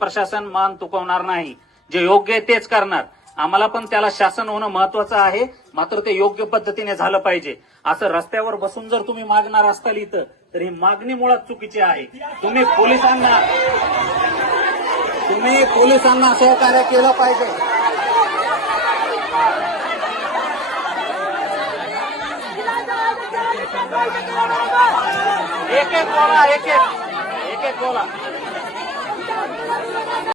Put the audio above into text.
प्रशासन मान तुकवणार नाही. जे योग्य आहे तेच करणार. आम्हाला पण त्याला शासन होणं महत्वाचं आहे. मात्र ते योग्य पद्धतीने झालं पाहिजे. असं रस्त्यावर बसून जर तुम्ही मागणार असताल इथं तर ही मागणी मुळात चुकीची आहे. तुम्ही पोलिसांना तुम्ही पोलिसांना सहकार्य केलं पाहिजे. एक एक गोला एक एक एक एक गोला